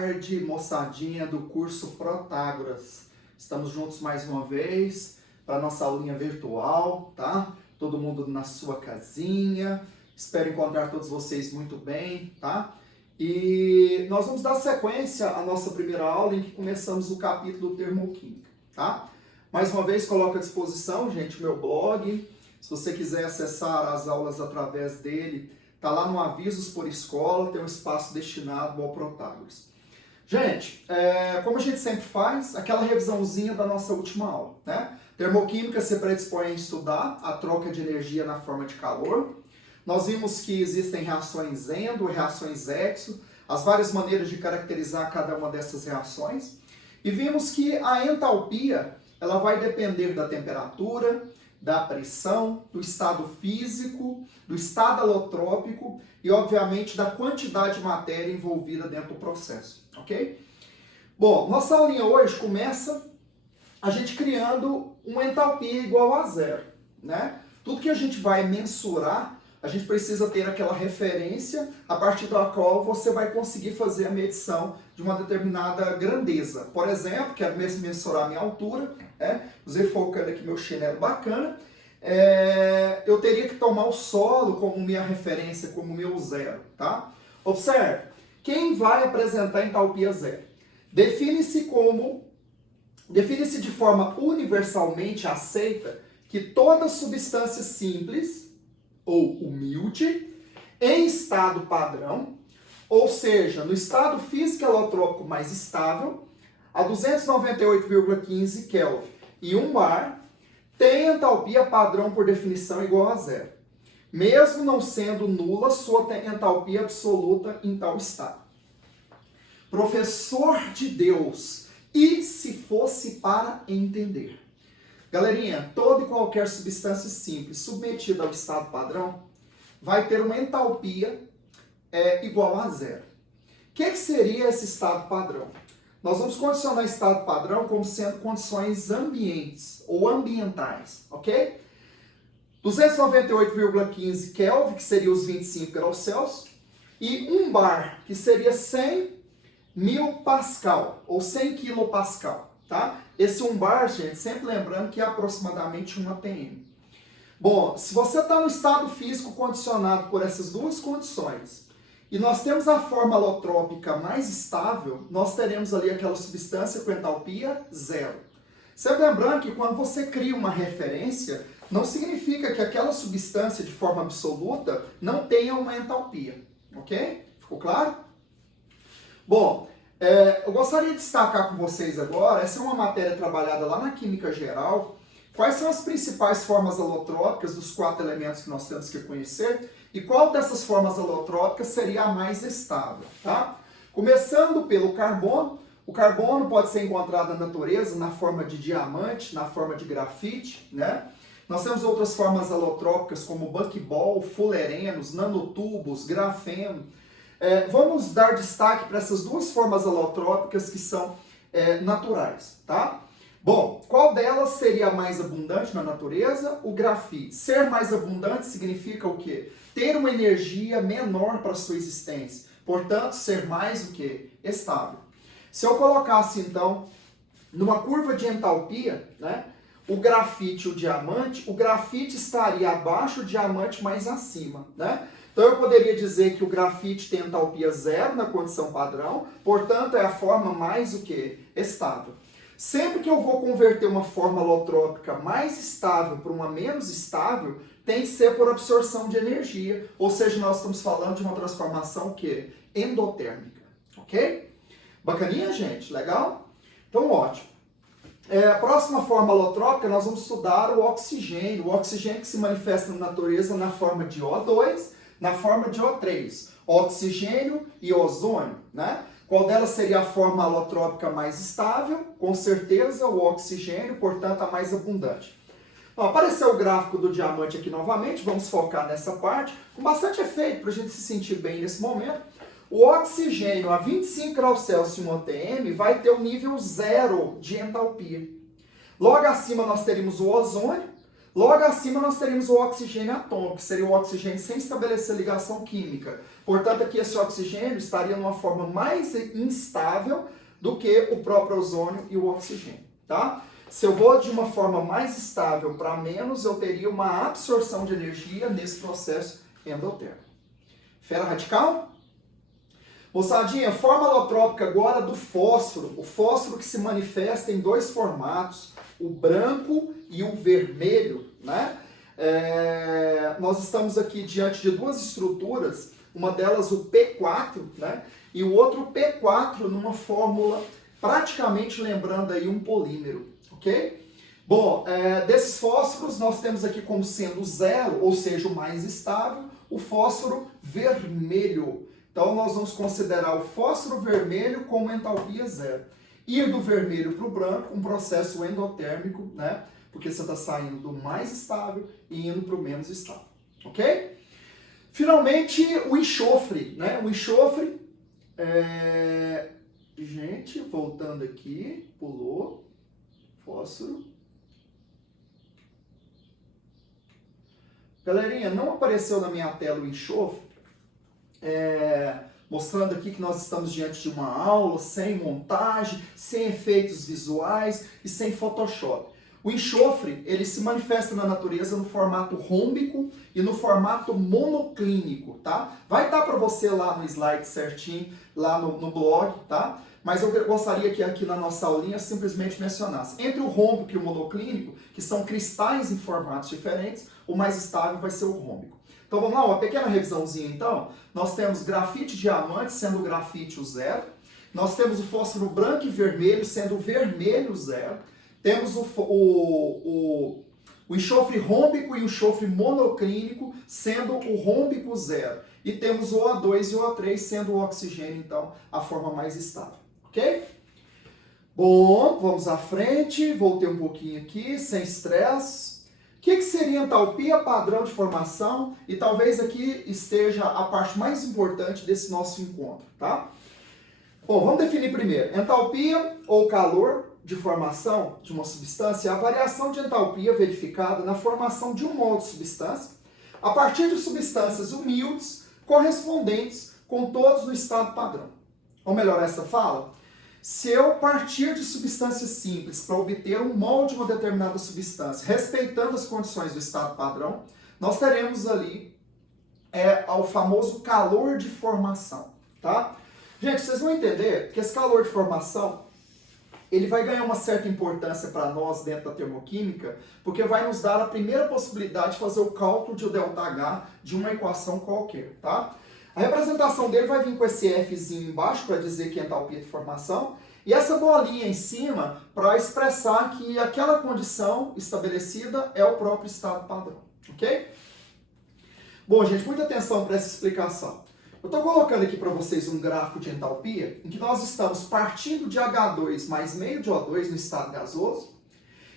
tarde, moçadinha do curso Protágoras. Estamos juntos mais uma vez para a nossa aulinha virtual, tá? Todo mundo na sua casinha. Espero encontrar todos vocês muito bem, tá? E nós vamos dar sequência à nossa primeira aula em que começamos o capítulo Termoquímica, tá? Mais uma vez, coloco à disposição, gente, o meu blog. Se você quiser acessar as aulas através dele, tá lá no Avisos por Escola, tem um espaço destinado ao Protágoras. Gente, como a gente sempre faz, aquela revisãozinha da nossa última aula, né? Termoquímica se predispõe a estudar a troca de energia na forma de calor. Nós vimos que existem reações endo, reações exo, as várias maneiras de caracterizar cada uma dessas reações. E vimos que a entalpia, ela vai depender da temperatura, da pressão, do estado físico, do estado alotrópico e, obviamente, da quantidade de matéria envolvida dentro do processo, ok? Bom, nossa aulinha hoje começa a gente criando uma entalpia igual a zero, né? Tudo que a gente vai mensurar, a gente precisa ter aquela referência a partir da qual você vai conseguir fazer a medição de uma determinada grandeza. Por exemplo, quero mensurar a minha altura, usei focando aqui meu chinelo bacana, eu teria que tomar o solo como minha referência, como meu zero, tá? Observe, quem vai apresentar entalpia zero? Define-se de forma universalmente aceita que toda substância simples ou humilde, em estado padrão, ou seja, no estado físico alotrópico mais estável, a 298,15 Kelvin e 1 bar, tem entalpia padrão por definição igual a zero, mesmo não sendo nula sua entalpia absoluta em tal estado. Professor de Deus, e se fosse para entender? Galerinha, toda e qualquer substância simples submetida ao estado padrão vai ter uma entalpia igual a zero. O que seria esse estado padrão? Nós vamos condicionar o estado padrão como sendo condições ambientes ou ambientais, ok? 298,15 Kelvin, que seria os 25 graus Celsius, e 1 bar, que seria 100 mil Pascal, ou 100 quilopascal. Tá? Esse 1 bar, gente, sempre lembrando que é aproximadamente 1 atm. Bom, se você está no estado físico condicionado por essas duas condições, e nós temos a forma alotrópica mais estável, nós teremos ali aquela substância com entalpia zero. Sempre lembrando que quando você cria uma referência, não significa que aquela substância de forma absoluta não tenha uma entalpia. Ok? Ficou claro? Bom, eu gostaria de destacar com vocês agora, essa é uma matéria trabalhada lá na Química Geral, quais são as principais formas alotrópicas dos 4 elementos que nós temos que conhecer e qual dessas formas alotrópicas seria a mais estável, tá? Começando pelo carbono, o carbono pode ser encontrado na natureza na forma de diamante, na forma de grafite, né? Nós temos outras formas alotrópicas como buckball, fullerenos, nanotubos, grafeno. Vamos dar destaque para essas duas formas alotrópicas que são naturais, tá? Bom, qual delas seria a mais abundante na natureza? O grafite. Ser mais abundante significa o quê? Ter uma energia menor para sua existência. Portanto, ser mais o quê? Estável. Se eu colocasse, então, numa curva de entalpia, né, o grafite e o grafite estaria abaixo, o diamante mais acima, né? Então eu poderia dizer que o grafite tem entalpia zero na condição padrão, portanto é a forma mais o quê? Estável. Sempre que eu vou converter uma forma alotrópica mais estável para uma menos estável, tem que ser por absorção de energia, ou seja, nós estamos falando de uma transformação o quê? Endotérmica, ok? Bacaninha, gente? Legal? Então ótimo. A próxima forma alotrópica nós vamos estudar o oxigênio que se manifesta na natureza na forma de O2, na forma de O3, oxigênio e ozônio, né? Qual delas seria a forma alotrópica mais estável? Com certeza o oxigênio, portanto a mais abundante. Bom, apareceu o gráfico do diamante aqui novamente, vamos focar nessa parte, com bastante efeito para a gente se sentir bem nesse momento. O oxigênio a 25 graus Celsius e 1 atm vai ter o nível zero de entalpia. Logo acima nós teríamos o ozônio. Logo acima nós teríamos o oxigênio atômico, que seria o oxigênio sem estabelecer ligação química. Portanto, aqui esse oxigênio estaria numa forma mais instável do que o próprio ozônio e o oxigênio, tá? Se eu vou de uma forma mais estável para menos, eu teria uma absorção de energia nesse processo endotérmico. Esfera radical? Moçadinha, forma alotrópica agora do fósforo. O fósforo que se manifesta em dois formatos, o branco e o vermelho, né? Nós estamos aqui diante de duas estruturas, uma delas o P4, né? E o outro P4 numa fórmula praticamente lembrando aí um polímero, ok? Bom, desses fósforos nós temos aqui como sendo zero, ou seja, o mais estável, o fósforo vermelho. Então nós vamos considerar o fósforo vermelho como entalpia zero. Ir do vermelho para o branco, um processo endotérmico, né? Porque você está saindo do mais estável e indo para o menos estável, ok? Finalmente, o enxofre, né? O enxofre, gente, voltando aqui, pulou, fósforo. Galerinha, não apareceu na minha tela o enxofre, mostrando aqui que nós estamos diante de uma aula sem montagem, sem efeitos visuais e sem Photoshop. O enxofre, ele se manifesta na natureza no formato rômbico e no formato monoclínico, tá? Vai estar para você lá no slide certinho, lá no blog, tá? Mas eu gostaria que aqui na nossa aulinha simplesmente mencionasse. Entre o rômbico e o monoclínico, que são cristais em formatos diferentes, o mais estável vai ser o rômbico. Então vamos lá, uma pequena revisãozinha então. Nós temos grafite e diamante sendo o grafite o zero. Nós temos o fósforo branco e vermelho sendo o vermelho zero. Temos o enxofre rômbico e o enxofre monoclínico sendo o rômbico zero. E temos o O2 e o O3 sendo o oxigênio, então, a forma mais estável. Ok? Bom, vamos à frente. Voltei um pouquinho aqui, sem estresse. O que seria entalpia padrão de formação? E talvez aqui esteja a parte mais importante desse nosso encontro, tá? Bom, vamos definir primeiro. Entalpia ou calor de formação de uma substância é a variação de entalpia verificada na formação de um molde de substância a partir de substâncias humildes correspondentes com todos no estado padrão. Vamos melhorar essa fala? Se eu partir de substâncias simples para obter um molde de uma determinada substância, respeitando as condições do estado padrão, nós teremos ali o famoso calor de formação, tá? Gente, vocês vão entender que esse calor de formação ele vai ganhar uma certa importância para nós dentro da termoquímica, porque vai nos dar a primeira possibilidade de fazer o cálculo de ΔH de uma equação qualquer, tá? A representação dele vai vir com esse Fzinho embaixo para dizer que é entalpia de formação, e essa bolinha em cima para expressar que aquela condição estabelecida é o próprio estado padrão, ok? Bom, gente, muita atenção para essa explicação. Eu estou colocando aqui para vocês um gráfico de entalpia em que nós estamos partindo de H2 mais meio de O2 no estado gasoso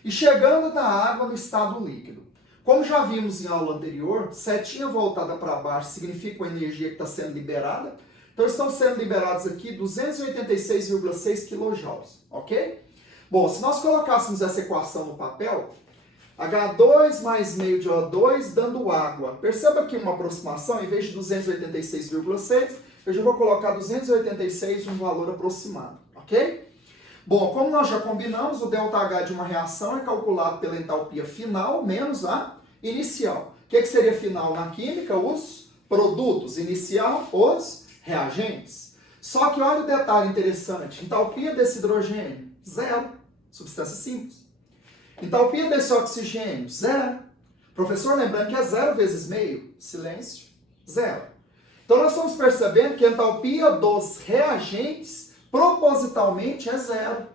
e chegando da água no estado líquido. Como já vimos em aula anterior, setinha voltada para baixo significa a energia que está sendo liberada. Então estão sendo liberados aqui 286,6 kJ, ok? Bom, se nós colocássemos essa equação no papel, H2 mais meio de O2 dando água. Perceba que uma aproximação, em vez de 286,6, eu já vou colocar 286 de um valor aproximado, ok? Bom, como nós já combinamos, o ΔH de uma reação é calculado pela entalpia final menos a inicial. O que seria final na química? Os produtos. Inicial, os reagentes. Só que olha o detalhe interessante. Entalpia desse hidrogênio, zero. Substância simples. Entalpia desse oxigênio, zero. Professor, lembrando que é 0 vezes meio. Silêncio, zero. Então nós estamos percebendo que a entalpia dos reagentes propositalmente é zero.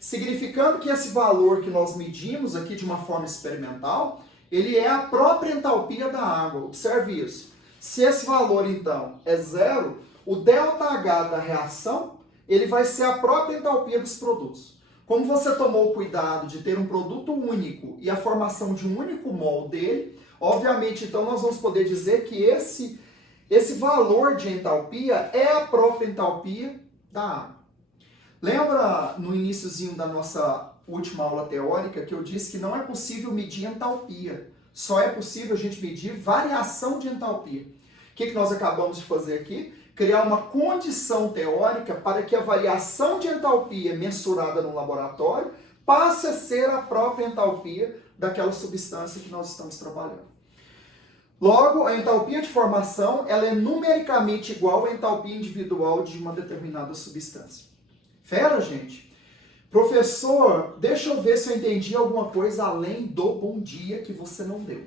Significando que esse valor que nós medimos aqui de uma forma experimental, ele é a própria entalpia da água. Observe isso. Se esse valor, então, é zero, o ΔH da reação, ele vai ser a própria entalpia dos produtos. Como você tomou o cuidado de ter um produto único e a formação de um único mol dele, obviamente, então, nós vamos poder dizer que esse valor de entalpia é a própria entalpia da água. Lembra no iniciozinho da nossa última aula teórica que eu disse que não é possível medir entalpia. Só é possível a gente medir variação de entalpia. O que nós acabamos de fazer aqui? Criar uma condição teórica para que a variação de entalpia mensurada no laboratório passe a ser a própria entalpia daquela substância que nós estamos trabalhando. Logo, a entalpia de formação ela é numericamente igual à entalpia individual de uma determinada substância. Fera, gente? Professor, deixa eu ver se eu entendi alguma coisa além do bom dia que você não deu.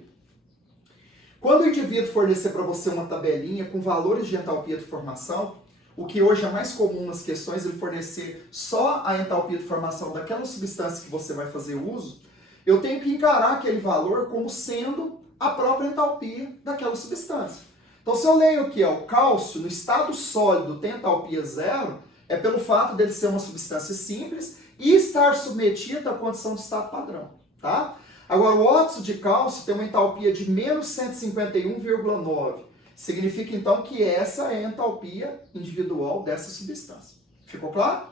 Quando o indivíduo fornecer para você uma tabelinha com valores de entalpia de formação, o que hoje é mais comum nas questões, ele fornecer só a entalpia de formação daquela substância que você vai fazer uso, eu tenho que encarar aquele valor como sendo a própria entalpia daquela substância. Então, se eu leio aqui, o cálcio no estado sólido tem entalpia zero, é pelo fato dele ser uma substância simples e estar submetido à condição de estado padrão, tá? Agora, o óxido de cálcio tem uma entalpia de menos 151,9. Significa, então, que essa é a entalpia individual dessa substância. Ficou claro?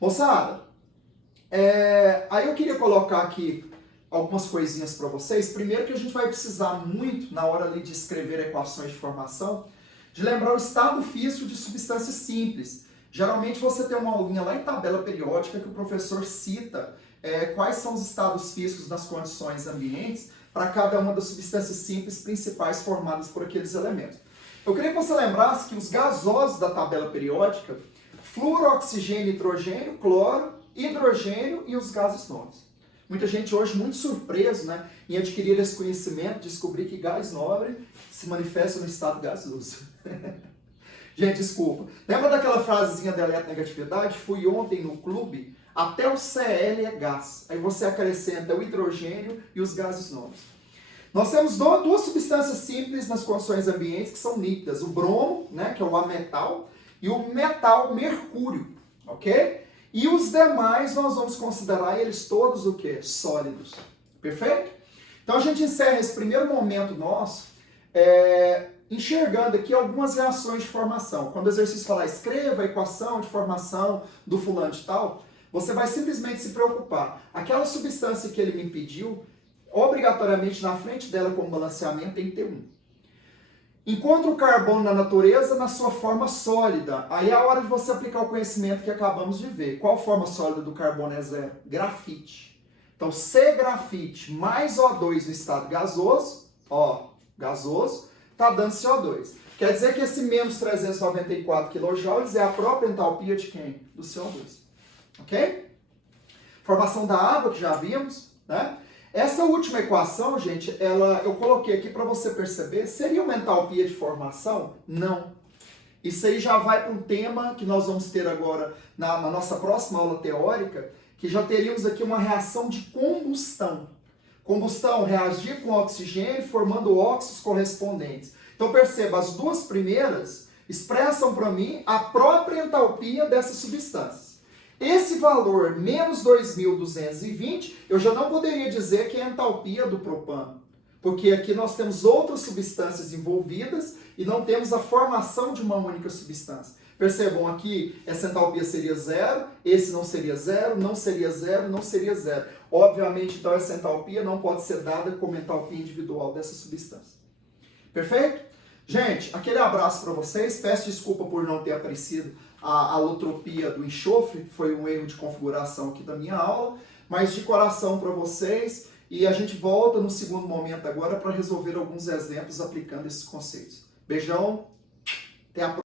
Moçada, aí eu queria colocar aqui algumas coisinhas para vocês. Primeiro que a gente vai precisar muito, na hora ali de escrever equações de formação, de lembrar o estado físico de substâncias simples. Geralmente você tem uma aulinha lá em tabela periódica que o professor cita quais são os estados físicos nas condições ambientes para cada uma das substâncias simples principais formadas por aqueles elementos. Eu queria que você lembrasse que os gasosos da tabela periódica, flúor, oxigênio, nitrogênio, cloro, hidrogênio e os gases nobres. Muita gente hoje muito surpreso, né, em adquirir esse conhecimento, descobrir que gás nobre se manifesta no estado gasoso. Gente, desculpa. Lembra daquela frasezinha da eletronegatividade? Fui ontem no clube, até o Cl é gás. Aí você acrescenta o hidrogênio e os gases nobres. Nós temos duas substâncias simples nas condições ambientes que são líquidas. O bromo, né, que é o ametal, e o metal mercúrio, ok? E os demais nós vamos considerar eles todos o quê? Sólidos. Perfeito? Então a gente encerra esse primeiro momento nosso enxergando aqui algumas reações de formação. Quando o exercício falar escreva a equação de formação do fulano de tal, você vai simplesmente se preocupar. Aquela substância que ele me pediu, obrigatoriamente na frente dela como balanceamento tem que ter 1. Encontra o carbono na natureza na sua forma sólida. Aí é a hora de você aplicar o conhecimento que acabamos de ver. Qual forma sólida do carbono é 0? Grafite. Então, C grafite mais O2 no estado gasoso, gasoso, está dando CO2. Quer dizer que esse menos 394 kJ é a própria entalpia de quem? Do CO2. Ok? Formação da água, que já vimos, né? Essa última equação, gente, eu coloquei aqui para você perceber, seria uma entalpia de formação? Não. Isso aí já vai para um tema que nós vamos ter agora na nossa próxima aula teórica, que já teríamos aqui uma reação de combustão. Combustão, reagir com oxigênio, formando óxidos correspondentes. Então perceba, as duas primeiras expressam para mim a própria entalpia dessas substâncias. Esse valor, menos 2.220, eu já não poderia dizer que é a entalpia do propano. Porque aqui nós temos outras substâncias envolvidas e não temos a formação de uma única substância. Percebam aqui, essa entalpia seria 0, esse não seria 0, não seria 0, não seria 0. Obviamente, então, essa entalpia não pode ser dada como entalpia individual dessa substância. Perfeito? Gente, aquele abraço para vocês. Peço desculpa por não ter aparecido a alotropia do enxofre, foi um erro de configuração aqui da minha aula, mas de coração para vocês, e a gente volta no segundo momento agora para resolver alguns exemplos aplicando esses conceitos. Beijão, até a próxima.